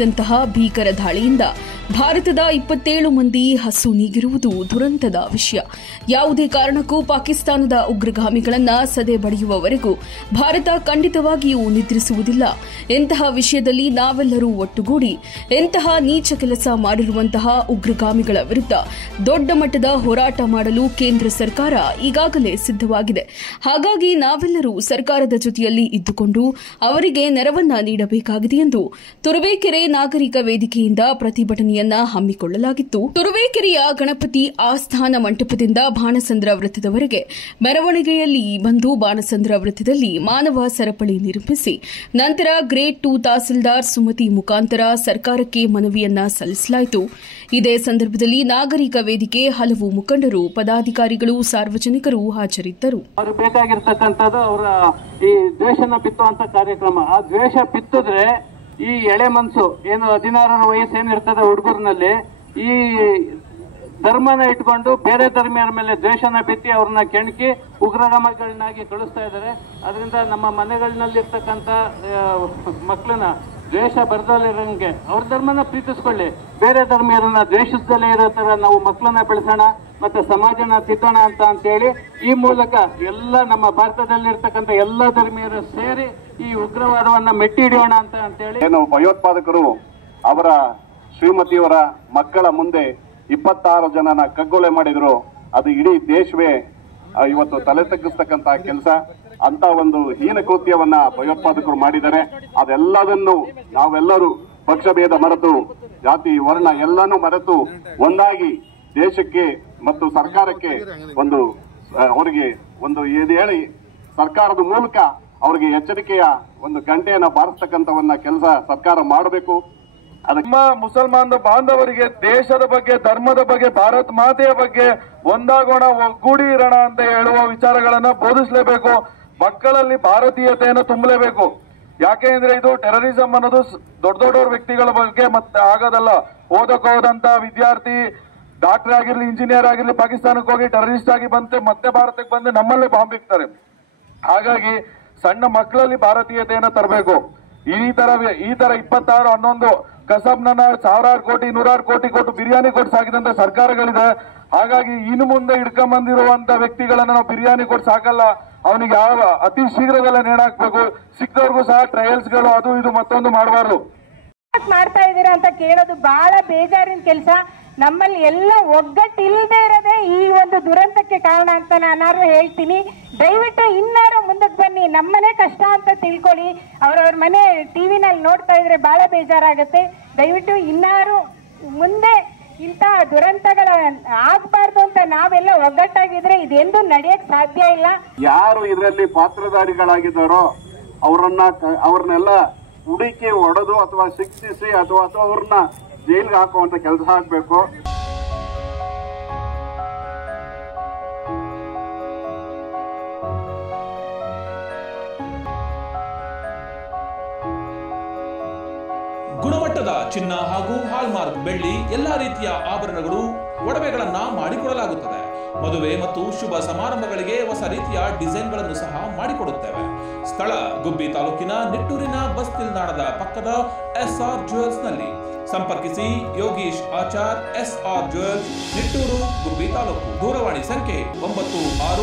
ನಡೆಸಿದಂತಹ ಭೀಕರ ದಾಳಿಯಿಂದ ಭಾರತದ 27 ಮಂದಿ ಹಸು ನೀಗಿರುವುದು ದುರಂತದ ವಿಷಯ. ಯಾವುದೇ ಕಾರಣಕ್ಕೂ ಪಾಕಿಸ್ತಾನದ ಉಗ್ರಗಾಮಿಗಳನ್ನ ಸದೆ ಬಡಿಯುವವರೆಗೂ ಭಾರತ ಖಂಡಿತವಾಗಿಯೂ ನಿದ್ರಿಸುವುದಿಲ್ಲ. ಇಂತಹ ವಿಷಯದಲ್ಲಿ ನಾವೆಲ್ಲರೂ ಒಟ್ಟುಗೂಡಿ ಇಂತಹ ನೀಚ ಕೆಲಸ ಮಾಡಿರುವಂತಹ ಉಗ್ರಗಾಮಿಗಳ ವಿರುದ್ಧ ದೊಡ್ಡ ಮಟ್ಟದ ಹೋರಾಟ ಮಾಡಲು ಕೇಂದ್ರ ಸರ್ಕಾರ ಈಗಾಗಲೇ ಸಿದ್ದವಾಗಿದೆ. ಹಾಗಾಗಿ ನಾವೆಲ್ಲರೂ ಸರ್ಕಾರದ ಜೊತೆಯಲ್ಲಿ ಇದ್ದುಕೊಂಡು ಅವರಿಗೆ ನೆರವನ್ನ ನೀಡಬೇಕಾಗಿದೆ ಎಂದು ತುರುವೇಕೆರೆ ನಾಗರಿಕ ವೇದಿಕೆಯಿಂದ ಪ್ರತಿಭಟನೆಯನ್ನ ಹಮ್ಮಿಕೊಳ್ಳಲಾಗಿತ್ತು. ತುರುವೇಕೆರೆಯ ಗಣಪತಿ ಆಸ್ಥಾನ ಮಂಟಪದಿಂದ ಬಾಣಸಂದ್ರ ವೃತ್ತದವರೆಗೆ ಮೆರವಣಿಗೆಯಲ್ಲಿ ಬಂದು ಬಾಣಸಂದ್ರ ವೃತ್ತದಲ್ಲಿ ಮಾನವ ಸರಪಳಿ ನಿರ್ಮಿಸಿ ನಂತರ ಗ್ರೇಡ್ 2 ತಹಸೀಲ್ದಾರ್ ಸುಮತಿ ಮುಖಾಂತರ ಸರ್ಕಾರಕ್ಕೆ ಮನವಿಯನ್ನ ಸಲ್ಲಿಸಲಾಯಿತು. ಇದೇ ಸಂದರ್ಭದಲ್ಲಿ ನಾಗರಿಕ ವೇದಿಕೆ ಹಲವು ಮುಖಂಡರು, ಪದಾಧಿಕಾರಿಗಳು, ಸಾರ್ವಜನಿಕರು ಹಾಜರಿದ್ದರು. ಬೇಕಾಗಿರ್ತಕ್ಕಂಥದ್ದು ಅವರ ಈ ದ್ವೇಷನ ಬಿತ್ತುವಂತ ಕಾರ್ಯಕ್ರಮ. ಆ ದ್ವೇಷ ಬಿತ್ತಿದ್ರೆ ಈ ಎಳೆ ಮನಸ್ಸು ಏನು 16ರ ವಯಸ್ಸು ಏನಿರ್ತದೆ ಹುಡುಗರಿನಲ್ಲಿ, ಈ ಧರ್ಮನ ಇಟ್ಕೊಂಡು ಬೇರೆ ಧರ್ಮೀಯರ ಮೇಲೆ ದ್ವೇಷನ ಬಿತ್ತಿ ಅವ್ರನ್ನ ಕೆಣಕಿ ಉಗ್ರಗಾಮಿಗಳನ್ನಾಗಿ ಕಳಿಸ್ತಾ ಇದ್ದಾರೆ. ಅದರಿಂದ ನಮ್ಮ ಮನೆಗಳಲ್ಲಿರ್ತಕ್ಕಂಥ ಮಕ್ಕಳನ್ನ ದ್ವೇಷ ಬರದಲ್ಲಿರಂಗೆ ಅವ್ರ ಧರ್ಮನ ಪ್ರೀತಿಸ್ಕೊಳ್ಳಿ, ಬೇರೆ ಧರ್ಮೀಯರನ್ನ ದ್ವೇಷಿಸದಲ್ಲೇ ಇರೋ ತರ ನಾವು ಮಕ್ಕಳನ್ನ ಬೆಳೆಸೋಣ ಮತ್ತೆ ಸಮಾಜನ ತಿದ್ದೋಣ ಅಂತೇಳಿ ಈ ಮೂಲಕ ಎಲ್ಲ ನಮ್ಮ ಭಾರತದಲ್ಲಿರ್ತಕ್ಕಂಥ ಎಲ್ಲ ಧರ್ಮೀಯರು ಸೇರಿ ಈ ಉಗ್ರವಾದವನ್ನ ಮೆಟ್ಟಿ ಹಿಡಿಯೋಣ ಅಂತೇಳಿ ಏನು ಭಯೋತ್ಪಾದಕರು ಅವರ ಶ್ರೀಮತಿಯವರ ಮಕ್ಕಳ ಮುಂದೆ 26 ಜನನ ಕಗ್ಗೊಲೆ ಮಾಡಿದ್ರು. ಅದು ಇಡೀ ದೇಶವೇ ಇವತ್ತು ತಲೆ ತಗ್ಗಿಸ್ತಕ್ಕಂತ ಕೆಲಸ. ಅಂತ ಒಂದು ಹೀನ ಕೃತ್ಯವನ್ನ ಭಯೋತ್ಪಾದಕರು ಮಾಡಿದ್ದಾರೆ. ಅದೆಲ್ಲದನ್ನು ನಾವೆಲ್ಲರೂ ಪಕ್ಷಭೇದ ಮರೆತು, ಜಾತಿ ವರ್ಣ ಎಲ್ಲಾನು ಮರೆತು ಒಂದಾಗಿ ದೇಶಕ್ಕೆ ಮತ್ತು ಸರ್ಕಾರಕ್ಕೆ ಅವರಿಗೆ ಇದು ಹೇಳಿ ಸರ್ಕಾರದ ಮೂಲಕ ಅವರಿಗೆ ಎಚ್ಚರಿಕೆಯ ಒಂದು ಗಂಟೆಯನ್ನ ಬಾರಿಸ್ತಕ್ಕಂಥವನ್ನ ಕೆಲಸ ಸರ್ಕಾರ ಮಾಡಬೇಕು. ನಮ್ಮ ಮುಸಲ್ಮಾನ ಬಾಂಧವರಿಗೆ ದೇಶದ ಬಗ್ಗೆ, ಧರ್ಮದ ಬಗ್ಗೆ, ಭಾರತ ಮಾತೆಯ ಬಗ್ಗೆ ಒಂದಾಗೋಣ, ಒಗ್ಗೂಡಿ ಇರೋಣ ಅಂತ ಹೇಳುವ ವಿಚಾರಗಳನ್ನ ಬೋಧಿಸಲೇಬೇಕು. ಮಕ್ಕಳಲ್ಲಿ ಭಾರತೀಯತೆಯನ್ನು ತುಂಬಲೇಬೇಕು. ಯಾಕೆಂದ್ರೆ ಇದು ಟೆರರಿಸಂ ಅನ್ನೋದು ದೊಡ್ಡ ವ್ಯಕ್ತಿಗಳ ಬಗ್ಗೆ ಮತ್ತೆ ಆಗೋದಲ್ಲ. ಓದಕೋದಂತ ವಿದ್ಯಾರ್ಥಿ ಡಾಕ್ಟರ್ ಆಗಿರ್ಲಿ, ಇಂಜಿನಿಯರ್ ಆಗಿರ್ಲಿ, ಪಾಕಿಸ್ತಾನಕ್ಕೆ ಹೋಗಿ ಟೆರರಿಸ್ಟ್ ಆಗಿ ಮತ್ತೆ ಭಾರತಕ್ಕೆ ಬಂದು ನಮ್ಮಲ್ಲೇ ಬಾಂಬ್ ಇಕ್ತಾರೆ. ಹಾಗಾಗಿ ಸಣ್ಣ ಮಕ್ಕಳಲ್ಲಿ ಭಾರತೀಯತೆಯನ್ನು ತರಬೇಕು. ಈ ತರ 26, 11 ಕಸಬ್ನ ಸಾವಿರಾರು ಕೋಟಿ, 100 ಕೋಟಿ ಕೊಟ್ಟು ಬಿರಿಯಾನಿ ಕೊಟ್ಟು ಸಾಕಿದಂತ ಸರ್ಕಾರಗಳಿದೆ. ಹಾಗಾಗಿ ಇನ್ನು ಮುಂದೆ ಹಿಡ್ಕೊಂಬಂದಿರುವಂತ ವ್ಯಕ್ತಿಗಳನ್ನ ನಾವು ಬಿರಿಯಾನಿ ಕೊಟ್ಟು ಸಾಕಲ್ಲ. ಅವನಿಗೆ ಅತಿ ಶೀಘ್ರದಲ್ಲೇ ನೇಣಾಕ್ಬೇಕು. ಸಿಕ್ಕದವ್ರಿಗೂ ಸಹ ಟ್ರಯಲ್ಸ್ಗಳು ಅದು ಇದು ಮತ್ತೊಂದು ಮಾಡಬಾರ್ದು. ಮಾಡ್ತಾ ಇದ್ದೀರಾ ಅಂತ ಕೇಳೋದು ಬಹಳ ಬೇಜಾರಿನ ಕೆಲಸ. ನಮ್ಮಲ್ಲಿ ಎಲ್ಲ ಒಗ್ಗಟ್ಟಿಲ್ಲದೆ ಇರೋದೇ ಈ ಒಂದು ದುರಂತಕ್ಕೆ ಕಾರಣ ಅಂತ ನಾನು ಹೇಳ್ತೀನಿ. ದಯವಿಟ್ಟು ಇನ್ನಾರು ಮುಂದಕ್ಕೆ ಬನ್ನಿ, ನಮ್ಮನೆ ಕಷ್ಟ ಅಂತ ತಿಳ್ಕೊಳ್ಳಿ. ಅವ್ರವ್ರ ಮನೆ ಟಿವಿನಲ್ಲಿ ನೋಡ್ತಾ ಇದ್ರೆ ಬಹಳ ಬೇಜಾರಾಗುತ್ತೆ. ದಯವಿಟ್ಟು ಇನ್ನಾರು ಮುಂದೆ ಇಂತಹ ದುರಂತಗಳ ಆಗ್ಬಾರ್ದು ಅಂತ ನಾವೆಲ್ಲ ಒಗ್ಗಟ್ಟಾಗಿದ್ರೆ ಇದೆಂದೂ ನಡೆಯಕ್ ಸಾಧ್ಯ ಇಲ್ಲ. ಯಾರು ಇದರಲ್ಲಿ ಪಾತ್ರಧಾರಿಗಳಾಗಿದ್ದಾರೋ ಅವ್ರನ್ನೆಲ್ಲ ಹುಡುಕಿ ಹೊಡೆದು ಅಥವಾ ಶಿಕ್ಷಿಸಿ ಅಥವಾ ಅವ್ರನ್ನ ಜೈಲ್ಗೆ ಹಾಕುವಂತ ಕೆಲಸ ಆಗ್ಬೇಕು. ಗುಣಮಟ್ಟದ ಚಿನ್ನ ಹಾಗೂ ಹಾಲ್ಮಾರ್ಕ್ ಬೆಳ್ಳಿ ಎಲ್ಲಾ ರೀತಿಯ ಆಭರಣಗಳು, ಒಡವೆಗಳನ್ನ ಮಾಡಿಕೊಡಲಾಗುತ್ತದೆ. ಮದುವೆ ಮತ್ತು ಶುಭ ಸಮಾರಂಭಗಳಿಗೆ ಹೊಸ ರೀತಿಯ ಡಿಸೈನ್ಗಳನ್ನು ಸಹ ಮಾಡಿಕೊಡುತ್ತೇವೆ. ಸ್ಥಳ ಗುಬ್ಬಿ ತಾಲೂಕಿನ ನಿಟ್ಟೂರಿನ ಬಸ್ ನಿಲ್ದಾಣದ ಪಕ್ಕದ SR ಜ್ಯುವೆಲ್ಸ್ ನಲ್ಲಿ. ಸಂಪರ್ಕಿಸಿ ಯೋಗೀಶ್ ಆಚಾರ್, SR ಜ್ಯುವೆಲ್ಸ್, ನಿಟ್ಟೂರು, ಗುಬ್ಬಿ ತಾಲೂಕು. ದೂರವಾಣಿ ಸಂಖ್ಯೆ 96